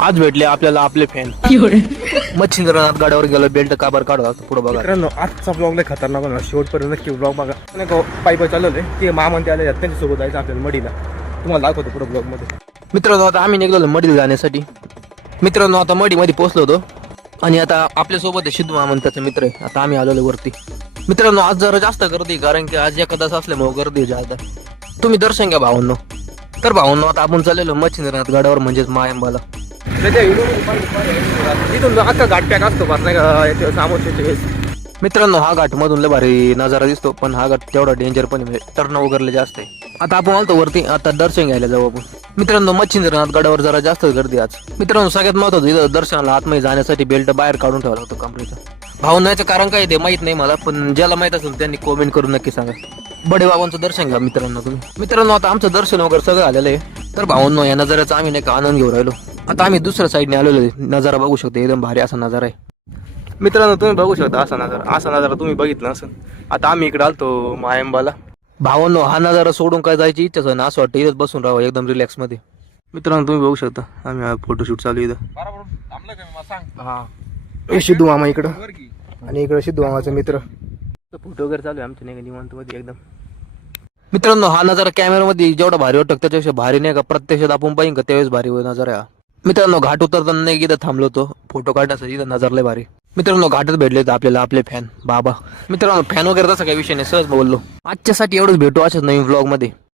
आज भेटले आपल्याला आपले फॅन मच्छिंद्रनाथ गडावर गेलो, बेल्ट काबर काढला पुढे बघा. मित्रांनो आजचा ब्लॉग लय खतरनाक होणार, शेवटपर्यंत नक्की ब्लॉग बघा. नाही पायी चालवले ते मामंती आले त्यांच्यासोबत जायचं आपल्याला मडीला, तुम्हाला दाखवतो पुढे ब्लॉग मध्ये. मित्रांनो आता आम्ही निघलो मडीला जाण्यासाठी. मित्रांनो आता मडीमध्ये पोहोचलो होतो आणि आता आपल्यासोबत आहे सिद्धू मामंताचा मित्र आहे. आता आम्ही आलेलो वरती. मित्रांनो आज जरा जास्त गर्दी, कारण की आज एकादश असल्यामुळे गर्दी जास्त. तुम्ही दर्शन घ्या भावांनो. तर भावांनो आता आपण चाललेलो मच्छिंद्रनाथ गडावर, म्हणजेच मायंबाला. इथून अख्खा घाट पॅक असतो बस नाही का सामोरच्या वेळेस. मित्रांनो हा घाट मधून लय भारी नजारा दिसतो, पण हा घाट तेवढा डेंजर पण आहे, टर्न वगैरे जास्त आहे. आता आपण आलतो वरती, आता दर्शन घ्यायला जाऊ आपण. मित्रांनो मच्छिंद्रनाथ गडावर जरा जास्त गर्दी आज. मित्रांनो सगळ्यात महत्वाचं इथं दर्शनाला आतमध्ये जाण्यासाठी बेल्ट बाहेर काढून ठेवला होता कमरेचा. भावनाचं कारण काय ते माहित नाही मला, पण ज्याला माहित असेल त्यांनी कमेंट करून नक्की सांगा. बडे बाबांचं दर्शन घ्या मित्रांनो तुम्ही. मित्रांनो आता आमचं दर्शन वगैरे सगळं आलेलं आहे. तर भावांनो या नजाऱ्याचा आम्ही नाही का आनंद घेऊ राहिलो. आता आम्ही दुसऱ्या साईडने आलेलो आहे. नजारा बघू शकतो, एकदम भारी असा नजारा आहे. मित्रांनो तुम्ही बघू शकता असा नजारा तुम्ही बघितला असेल. आता आम्ही इकडे आलतो मायंबाला. भावांनो हा नजारा सोडून काय जायची इच्छाच आहे ना, असं वाटतं इथंच बसून राहावं एकदम रिलॅक्स मध्ये. मित्रांनो तुम्ही बघू शकता आम्ही फोटोशूट चालू इथं. हा सिद्धू मामा इकडं आणि इकडं सिद्धू मामाचा मित्र. फोटो वगैरे चालू आहे आमच्या नाही का निवांत मध्ये एकदम. मित्रांनो हा नजारा कॅमेरामध्ये जेवढा भारी वाटतो त्याच्यापेक्षा भारी नाही का प्रत्यक्षात आपण पाहिजे का त्यावेळेस भारी नजारा आहे. मित्रांनो घाट उतरताना नाही इथं थांबलो होतो फोटो काढण्यासाठी, इथं नजर लय भारी. मित्रांनो घाटात भेटले तर आपल्याला आपले फॅन बाबा. मित्रांनो फॅन वगैरे तसा काही विषय नाही, सहज बोललो. आजच्यासाठी एवढंच, भेटू अशाच नवीन व्लॉग मध्ये.